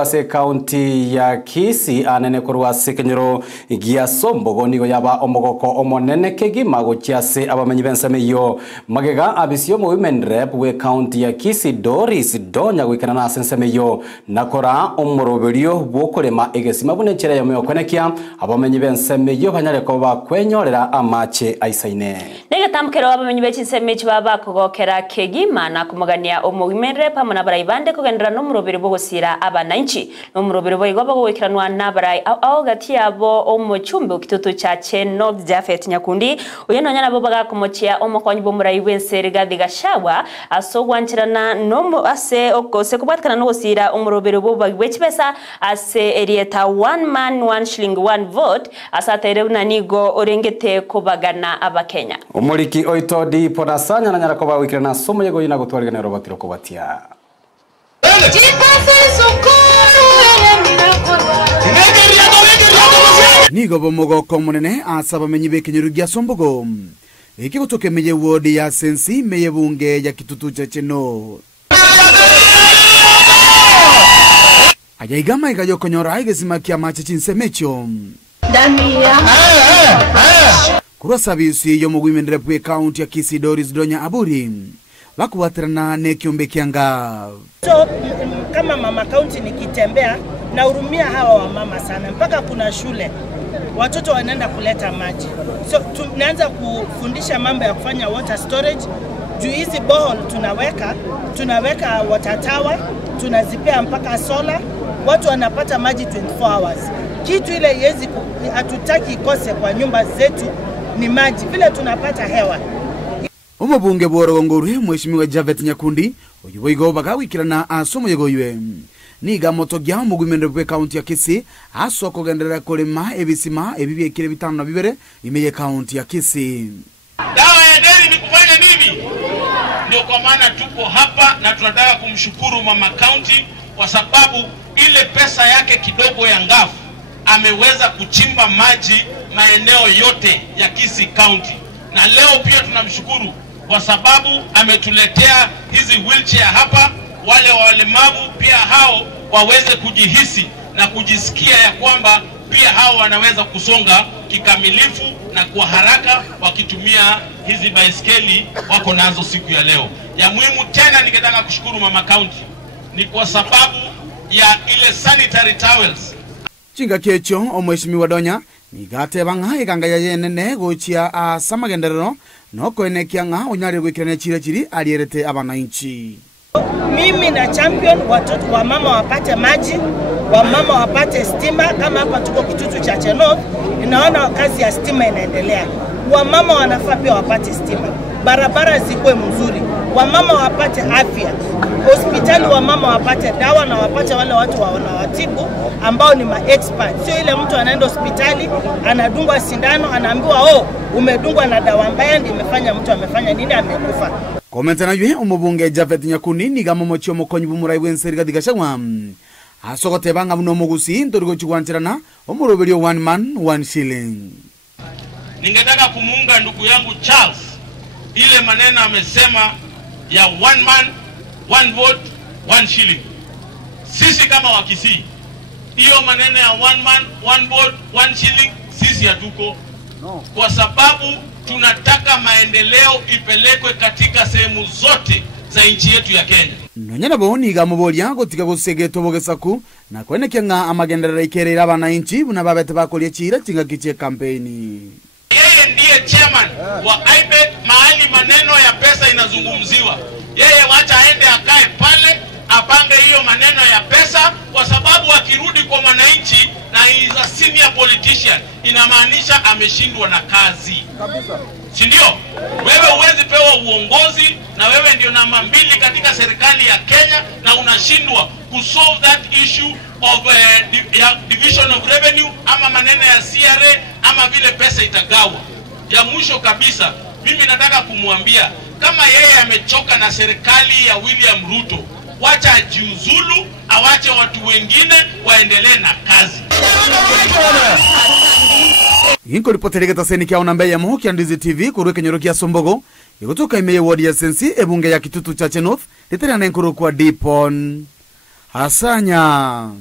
Ase county ya Kisii anene kurwa sekenyero gia Sombogo nigo yaba omogoko omonene kegima gochiase abamenyi bensemeyo magega abisio mu women rep we county ya Kisii Doris Donya gwikana na sensemeyo nakora omoroberio bokorema egesima bunenchera yo meokonekia abamenyi bensemeyo banyare ko bakwenyorera amache aisaine negetamkero abamenyi bensemeyo baba kugokera kegima na kumugania omu women rep amana barayibande kugendera no murobero bogosira abana Nomurobero boigoba gwekiranwa nabarai ao gati yabo omuchumbe ukitutu cha North Jafet Nyakundi uyeno nyana bobaga kumochia omukonyi bomurai wense Rigathi Gachagua asogwanchirana no ase okose kubatkana no gosira omurobero bobaga wechibesa ase erieta 1 man 1 shilling 1 vote asatere unanigo orengete kubagana abakenya omuriki oitodi podasanya na nyara koba wikirana somo yego ina gutwarigana robotiro kubatia Nigo bomogoko munene asaba menyi bekenyero gia Sombogo iki gutoke meye wodi ya sensi meye bunge ya kitutu cha Cheno ajaigama igayo konyora igesima kia mache chinsemecho Damia kurasa bisi yo mu women rep we county ya Kisii Doris Donya Aburi wakuwatrana ne kiombe kianga. So kama mama county nikitembea na hurumia hawa wa mama sana, mpaka kuna shule watoto wanaenda kuleta maji. So tunaanza kufundisha mambo ya kufanya water storage. Juu hizi borehole tunaweka water tower, tunazipea mpaka solar, watu wanapata maji 24 hours. Kitu ile yezi hatutaki ikose kwa nyumba zetu ni maji, vile tunapata hewa. Omubunge bworogongorwe Mheshimiwa Javeth Nyakundi oyiboigo bagawikirana asomo yegoywe niga moto gya mu women rep county ya Kisii asoko gendera kolema ebisima ebibyekire bitano na bibere imeye county ya Kisii. Dawa ya deni ni kufanya nini? Ndio kwa maana tuko hapa na tunataka kumshukuru mama county kwa sababu ile pesa yake kidogo ya ngafu ameweza kuchimba maji maeneo yote ya Kisii county. Na leo pia tunamshukuru kwa sababu ametuletea hizi wheelchair hapa, wale walemavu pia hao waweze kujihisi na kujisikia ya kwamba pia hao wanaweza kusonga kikamilifu na kwa haraka wakitumia hizi baiskeli wako nazo siku ya leo. Ya muhimu tena ningetaka kushukuru mama county ni kwa sababu ya ile sanitary towels. Chinga kecho omweshimiwa Donya nigate banga iganga ya yenene gochia asamagenderero noko enekianga onyare gwikirana chiri alierete abananchi. Mimi na champion watoto wa mama wapate maji, wa mama wapate stima. Kama hapa tuko kitutu cha Cheno, inaona kazi ya stima inaendelea. Wa mama wanafaa pia wapate stima, barabara zikuwe mzuri, wa mama wapate afya, hospitali wa mama wapate dawa na wapate wale watu wanawatibu ambao ni ma-expert. Sio ile mtu anaenda hospitali anadungwa sindano anaambiwa umedungwa na dawa mbaya ndio imefanya mtu amefanya nini amekufa. Komentana ywe omubunge Javeth Nyakundi niga momochio mokonyi bumurai wense Rigathi Gachagua asogote banga muno mugusi ndorigo chigwantirana omuroberio 1 man 1 shilling. Ningetaka kumuunga ndugu yangu Charles ile maneno amesema ya 1 man 1 vote 1 shilling. Sisi kama wa Kisii hiyo maneno ya 1 man 1 vote 1 shilling sisi hatuko. Kwa sababu tunataka maendeleo ipelekwe katika sehemu zote za nchi yetu ya Kenya. Nonyana boni ga mubolia gotika gusege tobogesaku na kwenekenga amagenderera ikerera abananchi buna babete bakolie chira chinga kiche kampeni. Yeye ndiye chairman wa IBEC mahali maneno ya pesa inazungumziwa. Yeye wacha aende akae pale apange hiyo maneno ya pesa, kwa sababu akirudi kwa wananchi na is a senior politician inamaanisha ameshindwa na kazi. Si ndio? Wewe huwezi pewa uongozi na wewe ndio namba 2 katika serikali ya Kenya na unashindwa kusolve that issue of division of revenue ama maneno ya CRA ama vile pesa itagawa. Ya mwisho kabisa mimi nataka kumwambia kama yeye amechoka na serikali ya William Ruto, wacha ajiuzulu, awache watu wengine waendelee na kazi. Inko ripoteregeta seni kia unambe ya moho kia Ndizi TV kuruwe kenyoro kia Sombogo ikutoka imeye wadi ya sensi ebunge ya kitutu cha North literi anayenkuru kwa Dipon Asanya.